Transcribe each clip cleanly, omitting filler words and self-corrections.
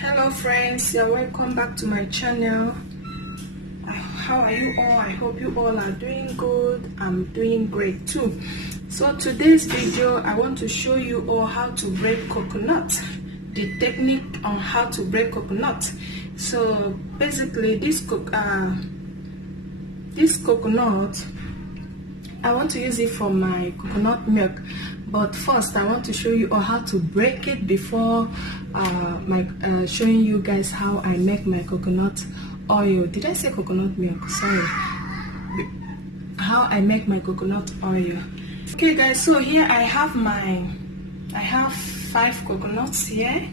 Hello friends, you're welcome back to my channel. How are you all? I hope you all are doing good. I'm doing great too. So today's video, I want to show you all how to break coconut, the technique on how to break coconut. So basically this coconut, I want to use it for my coconut milk, but first I want to show you all how to break it before showing you guys how I make my coconut oil. Did I say coconut milk? Sorry. How I make my coconut oil. Okay guys, so here I have 5 coconuts here,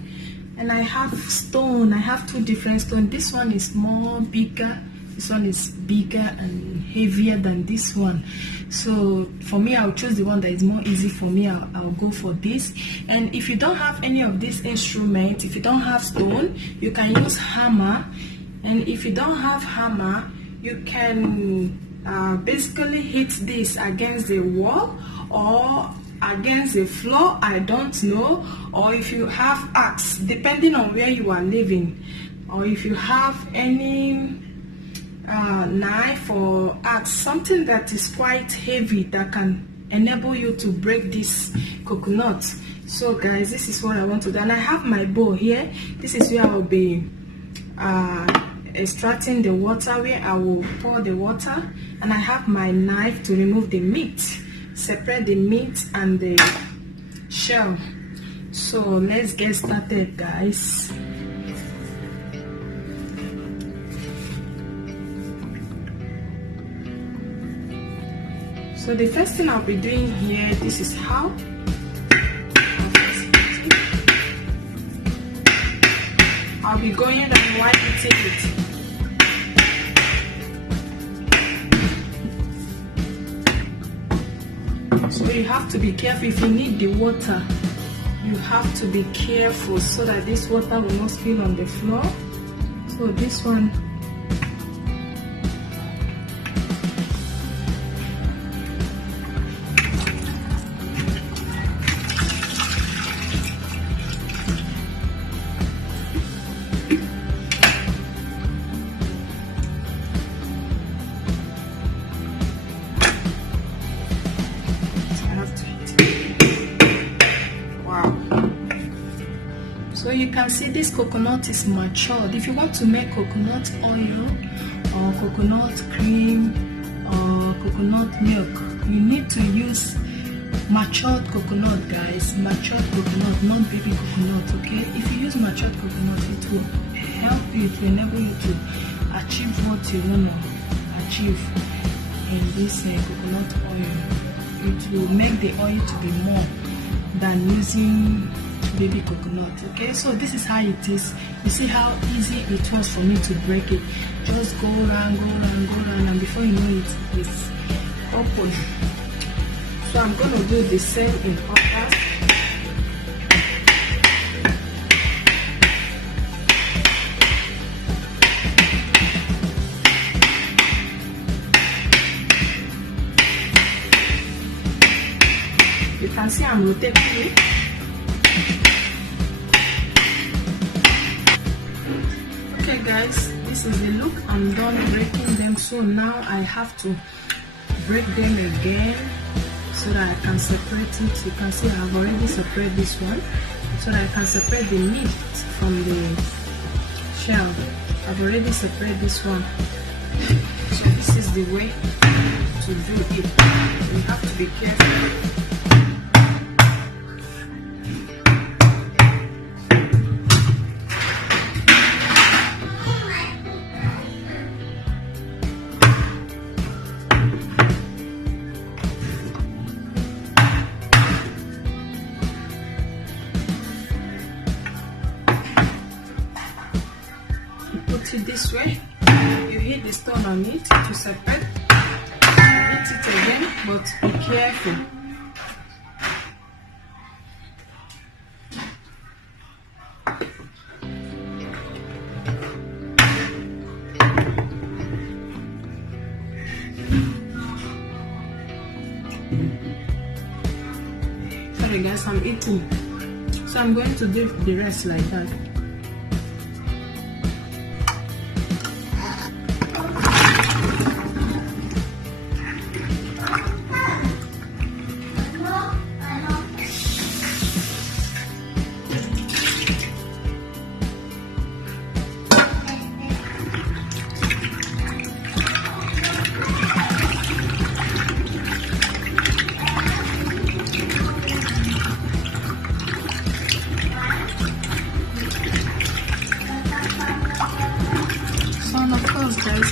and I have stone. I have 2 different stones. This one is more bigger, this one is bigger and heavier than this one. So for me, I'll choose the one that is more easy for me. I'll go for this. And if you don't have any of these instruments, if you don't have stone, you can use hammer. And if you don't have hammer, you can basically hit this against the wall or against the floor, I don't know. Or if you have axe, depending on where you are living, or if you have any knife or axe, something that is quite heavy that can enable you to break this coconut. So guys, this is what I want to do. And I have my bowl here. This is where I will be extracting the water, where I will pour the water. And I have my knife to remove the meat, separate the meat and the shell. So let's get started, guys. So the first thing I'll be doing here, this is how I'll be going and wiping it. So you have to be careful. If you need the water, you have to be careful so that this water will not spill on the floor. So this one, so you can see this coconut is matured. If you want to make coconut oil or coconut cream or coconut milk, you need to use matured coconut, guys. Matured coconut, not baby coconut, okay? If you use matured coconut, it will help you, to enable you to achieve what you want to achieve in this coconut oil. It will make the oil to be more than using baby coconut. Okay, so this is how it is. You see how easy it was for me to break it. Just go around, and before you know it, it's open. So I'm gonna do the same in others. You can see I'm rotating it. Okay guys, this is the look. I'm done breaking them. So now I have to break them again so that I can separate it. You can see I've already separated this one so that I can separate the meat from the shell. I've already separated this one. So this is the way to do it. You have to be careful. Put it this way, you hit the stone on it to separate, hit it again, but be careful. Sorry guys, I'm eating, so I'm going to do the rest like that.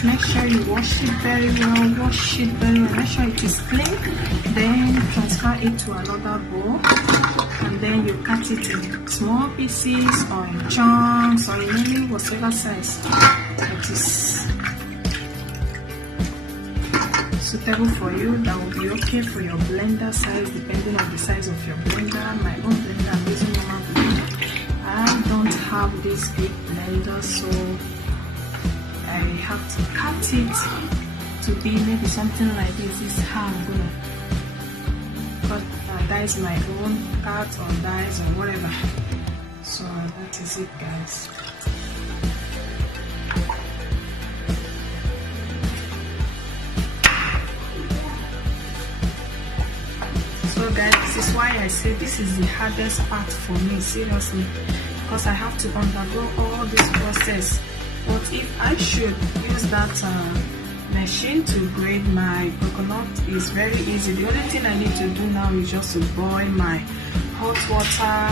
make sure you wash it very well. Make sure it is clean. Then transfer it to another bowl, and then you cut it in small pieces or in chunks or in any whatever size that is suitable for you. That will be okay for your blender size, depending on the size of your blender. My own blender, I'm using normal blender. I don't have this big blender, so I have to cut it to be maybe something like this. This is how I'm gonna cut, dice my own, cut or dice or whatever. So that is it, guys. So guys, this is why I say this is the hardest part for me, seriously, because I have to undergo all this process. But if I should use that machine to grate my coconut, is very easy. The only thing I need to do now is just to boil my hot water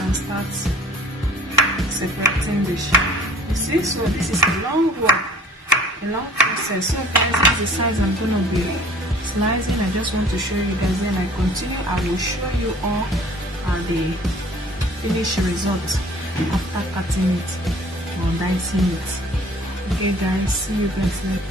and start separating the shell. You see, so this is a long work, a long process. So guys, this is the size I'm gonna be slicing. I just want to show you guys. When I continue, I will show you all the finished result after cutting it or dicing it. Okay guys, see you guys later.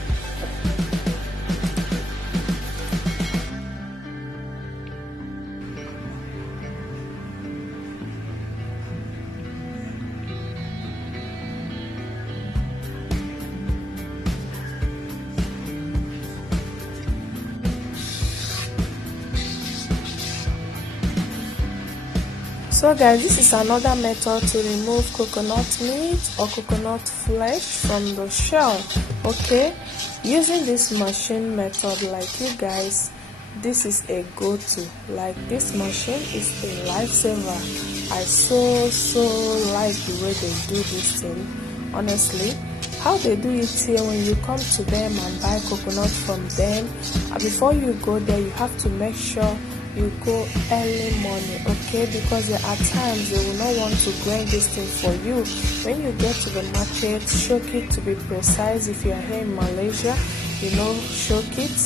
So guys, this is another method to remove coconut meat or coconut flesh from the shell. Okay, using this machine method, like you guys, this is a go-to. Like, this machine is a lifesaver. I so like the way they do this thing. Honestly, how they do it here, when you come to them and buy coconut from them, before you go there, you have to make sure you go early morning, okay, because there are times they will not want to grind this thing for you. When you get to the market, choke it, to be precise. If you are here in Malaysia, you know, choke it.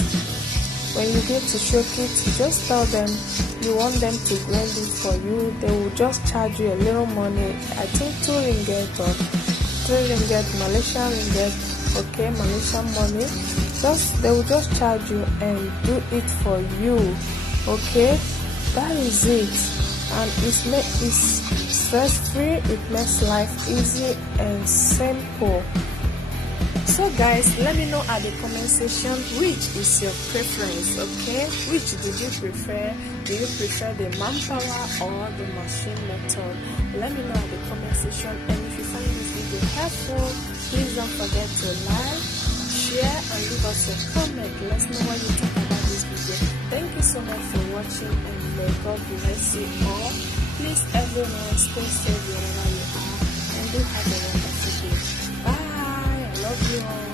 When you get to choke it, you just tell them you want them to grind it for you. They will just charge you a little money, I think 2 ringgit or 3 ringgit, Malaysian ringgit, okay, Malaysian money. They will just charge you and do it for you. Okay, that is it, and it's stress-free. It makes life easy and simple. So guys, let me know at the comment section which is your preference. Okay, which did you prefer? Do you prefer the manpower or the machine method? Let me know at the comment section. And if you find this video helpful, please don't forget to like, share, and leave us a comment. Let's know what you think about this video. Thank you so much for watching, and may God bless you all. Please everyone, stay safe wherever you are, and do have a wonderful day. Bye. I love you all.